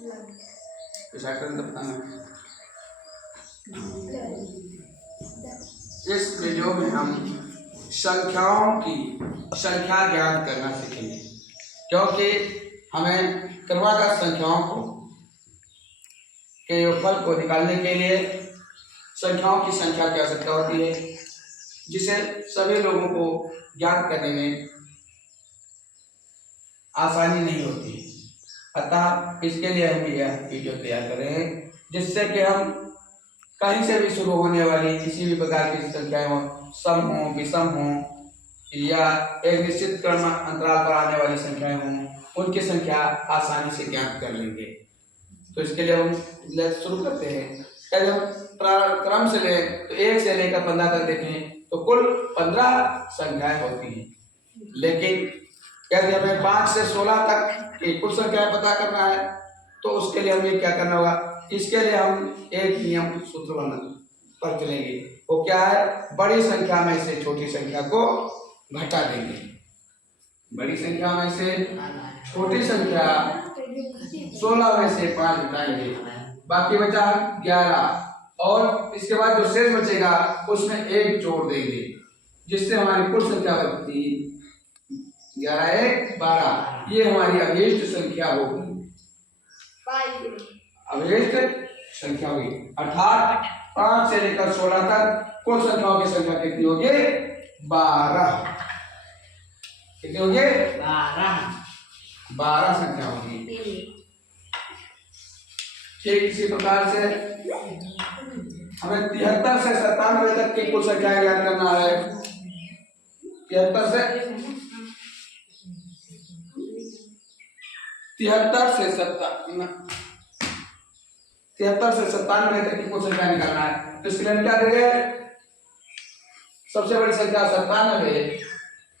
इस वीडियो में हम संख्याओं की संख्या ज्ञात करना सीखेंगे, क्योंकि हमें क्रमागत संख्याओं के योगफल को निकालने के लिए संख्याओं की संख्या की आवश्यकता होती है, जिसे सभी लोगों को ज्ञात करने में आसानी नहीं होती। अतः इसके लिए हम यह वीडियो तैयार कर रहे हैं, जिससे कि हम कहीं से भी शुरू होने वाली किसी भी प्रकार की संख्याएं हो, सम हो, विषम हो या एक निश्चित क्रम अंतराल पर आने वाली संख्याएं हों, उनकी संख्या आसानी से ज्ञात कर लेंगे। तो इसके लिए हम शुरू करते हैं। पहले हम क्रम से ले तो 1 से लेकर 15 तक देखें तो कुल 15 संख्याएं होती हैं, लेकिन यदि हमें 5 से 16 तक की कुल संख्याएं पता करना है तो उसके लिए हमें क्या करना होगा। इसके लिए हम एक नियम सूत्र पर चलेंगे। वो क्या है? बड़ी संख्या में से छोटी संख्या को घटा देंगे। बड़ी संख्या में से छोटी संख्या 16 में से 5 घटाएंगे, बाकी बचा 11 और इसके बाद जो शेष बचेगा उसमें 1 जोड़ देंगे, जिससे हमारी कुल संख्या बनती 11 1 12। ये हमारी अभीष्ट संख्या होगी, अभीष्ट संख्या होगी। अर्थात 5 से लेकर 16 तक कुल संख्याओं की संख्या कितनी होगी? 12। कितनी होगी? 12 संख्या होगी। ठीक इसी प्रकार से हमें 73 से 97 तक की कुल संख्या ज्ञात करना है। 73 से 97 तक की कुल संख्या निकालना है। तो इसके लिए हम क्या करेंगे? सबसे बड़ी संख्या 97,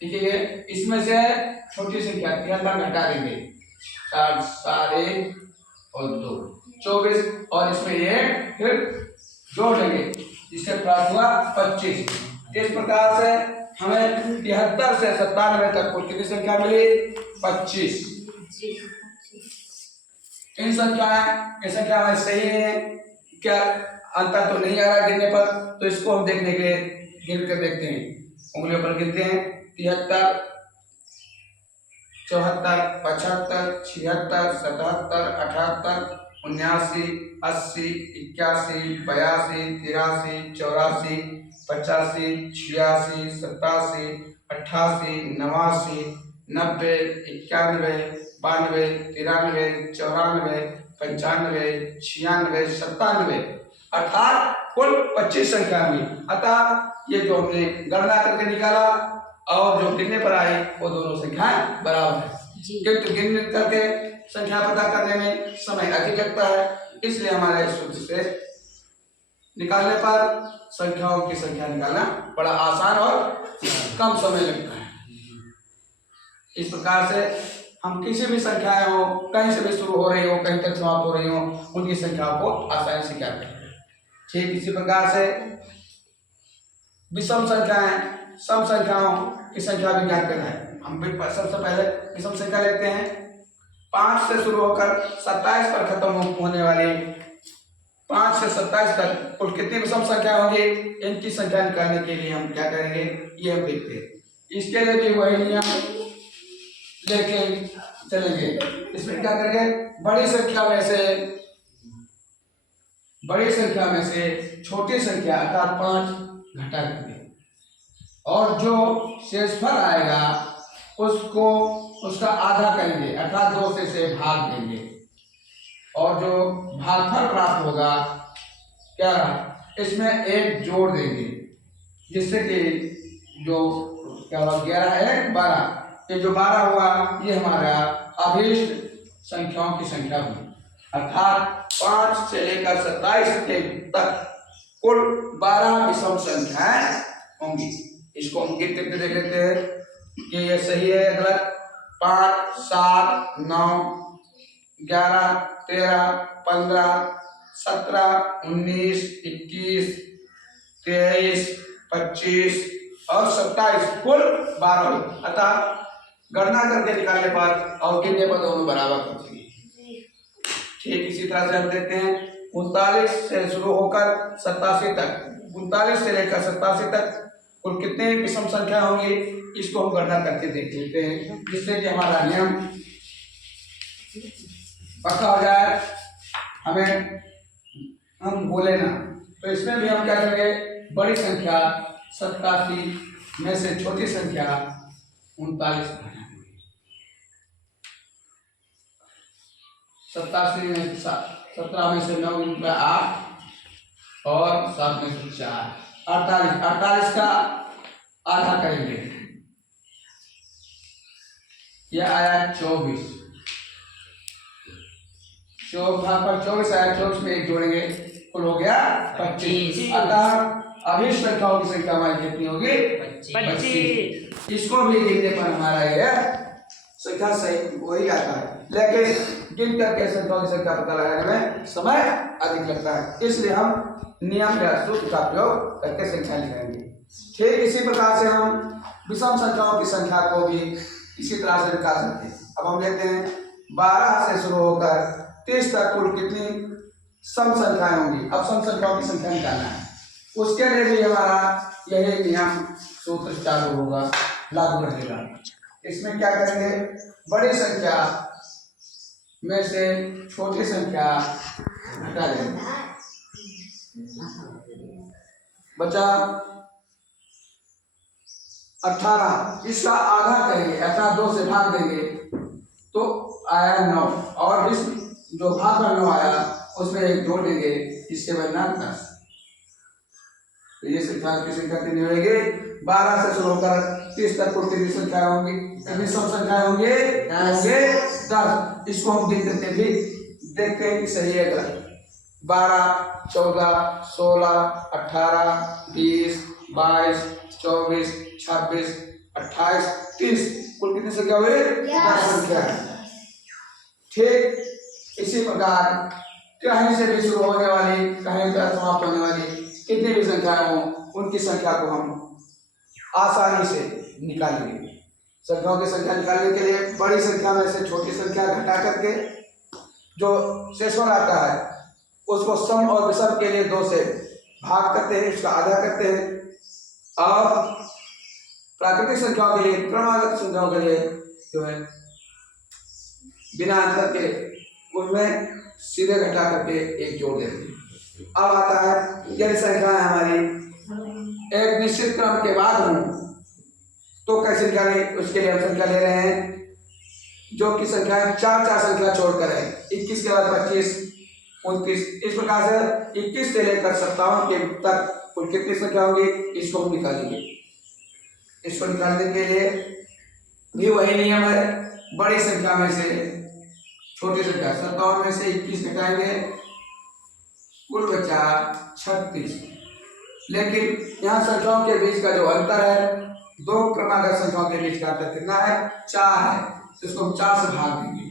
ठीक है, इसमें से छोटी संख्या 73 घटा देंगे। 4 4 1 और 2 24 और इसमें 1 फिर जोड़ लेंगे, जिससे प्राप्त हुआ 25। इस प्रकार से हमें 73 से 97 तक कुल कितनी संख्या मिली? 25। इन संख्या में सही है क्या? अंतर तो नहीं आ रहा गिनने पर, तो इसको हम देखने के लिए गिन कर देखते हैं। उंगलियों पर गिनते हैं। 73 74 75 76 77 78 79 80 81 82 83 84 85 86 87 88 89 90 91 92 93 94 95 96 97, अर्थात कुल 25 संख्या हुई। अतः ये जो हमने गणना करके निकाला और जो गिनने पर आई वो दोनों संख्याएं बराबर है, क्योंकि गिनने करके संख्या पता करने में समय अधिक लगता है, इसलिए हमारे सूत्र से निकालने पर संख्याओं की संख्या निकालना बड़ा आसान और कम समय लगता है। इस प्रकार से हम किसी भी संख्याएं हो, कहीं से भी शुरू हो रही हो, कहीं तक समाप्त हो रही हो, उनकी संख्याओं को आसानी से ज्ञात करते हैं। ठीक इसी प्रकार से विषम संख्याएं, सम संख्याओं की संख्या भी ज्ञात करना है। हम सबसे पहले विषम संख्या लेते हैं। 5 से शुरू होकर 27 पर खत्म होने वाली 5 से 27 तक कुल कितनी विषम संख्या होगी? इनकी संख्या निकालने के लिए हम क्या करेंगे ये हम देखते हैं। इसके लिए भी वही नियम लेके चलेंगे। इसमें क्या करेंगे? बड़ी संख्या में से छोटी संख्या अर्थात 5 घटा देंगे और जो शेषफल आएगा उसको उसका आधा करेंगे, अर्थात 2 से भाग देंगे और जो भागफल प्राप्त होगा क्या इसमें 1 जोड़ देंगे, जिससे कि जो क्या होगा 11 1 12। ये जो 12 हुआ ये हमारा अभीष्ट संख्याओं की संख्या हुई, अर्थात 5 से लेकर 27 तक कुल 12 विषम संख्याएं होंगी। इसको हम गिनते हुए देख लेते हैं कि ये सही है गलत। 5 7 9 11 13 15 17 19 21 23 25 और 27 कुल 12। अतः गणना करके निकालने पर और गिनने पर दोनों बराबर होती है। ठीक इसी तरह से हम देखते हैं 39 से शुरू होकर 87 तक, 39 से लेकर 87 तक कुल कितने विषम संख्या होंगी, इसको हम गणना करके देख लेते हैं, जिससे कि हमारा नियम पक्का हो जाए, हमें हम भूले ना। तो इसमें भी हम क्या करेंगे, बड़ी संख्या 87 में से छोटी संख्या 39 घटाएंगे। 87 में 17 में से 9 8 और 7 में से 4 48, 48 का आधा करेंगे, यह आया 24, 24 आया, 24 में 1 जोड़ेंगे, कुल हो गया 25। अतः अभी संख्याओं की संख्या हमारी कितनी होगी, 25। इसको भी लिखने पर हमारा यह संख्या सही वही आता है, लेकिन गिन करके संख्याओं की संख्या पता लगाने में समय अधिक लगता है, इसलिए हम नियम या सूत्र का प्रयोग करके संख्या लिखेंगे। ठीक इसी प्रकार से हम विषम संख्याओं की संख्या को भी इसी तरह से निकाल सकते हैं। अब हम लेते हैं 12 से शुरू होकर 30 तक कुल कितनी सम संख्याएं होंगी। अब सम संख्याओं की संख्या निकालना है, उसके लिए भी हमारा यही नियम सूत्र चालू होगा, लागू रहेगा। इसमें क्या करेंगे, बड़ी संख्या में से छोटी संख्या घटा देंगे, बचा 18, इसका आधा करेंगे, 18 2 से भाग देंगे तो आया 9, और इस जो भाग का 9 आया उसमें 1 जोड़ देंगे, इसके बाद 10। तो ये संख्या की संख्या कितनी होगी, 12 से शुरू होकर 30 तक कुल कितनी संख्या होंगी, कितनी सम संख्या होंगे 10। इसको हम गिन करके भी देखते हैं कि सही है गलत। 12 14 16 18 20 22 24 26 28 30 कुल कितनी संख्या हुई, 10 संख्या है। ठीक इसी प्रकार कहीं से भी शुरू होने वाली कहीं तक समाप्त होने वाली कितनी भी संख्याएं हो, उनकी संख्या को हम आसानी से निकालेंगे। संख्याओं की संख्या निकालने के लिए बड़ी संख्या में से छोटी संख्या घटा करके जो शेषफल आता है उसको सम और विषम के लिए 2 से भाग करते हैं, उसका आधा करते हैं, और प्राकृतिक संख्याओं के लिए, क्रमागत संख्याओं के लिए जो है बिना अंतर के उनमें सीधे घटा करके 1 जोड़ देते हैं। अब आता है यदि संख्या हमारी एक निश्चित क्रम के बाद हो तो कैसे निकालें, उसके लिए हम संख्या ले रहे हैं जो कि संख्या 4 संख्या छोड़कर है, 21 के बाद 25 29, इस प्रकार से 21 से लेकर 57 के तक कुल कितनी संख्या होगी, इसको हम निकालेंगे। इसको निकालने के लिए भी वही नियम है, बड़ी संख्या में से छोटी संख्या 57 में से 21 घटाएंगे, कुल बचा 36। लेकिन यहाँ संख्याओं के बीच का जो अंतर है, 2 क्रमागत संख्याओं के बीच का अंतर कितना है, 4 है, तो इसको हम 4 से भाग देंगे,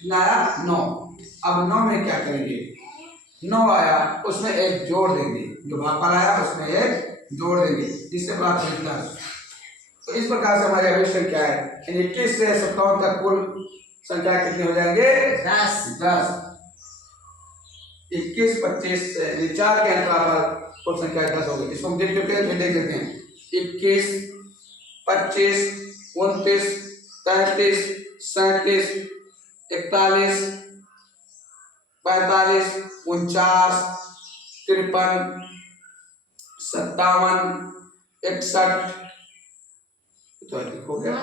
कितना आया 9। अब 9 में क्या करेंगे, 9 आया उसमें 1 जोड़ देंगे, जो भागफल आया उसमें 1 जोड़ देंगे, जिससे प्राप्त होगा 10। तो इस प्रकार से हमारी अभी संख्या है 21 से 57 तक कुल संख्या कितनी हो जाएंगे, 10। 21 25 4 के अंतराल पर कुल संख्या 10 होगी। इसको हम देख चुके हैं, फिर देख लेते हैं 21 25 29 33 37 41 45 49 53 57 61 तो हो गया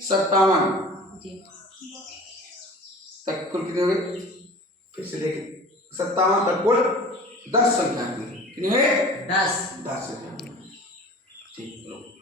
57 तक कुल कितने हो गए, फिर से देखें 57 तक कुल 10 संख्या कितनी है, 10 संख्या। ठीक।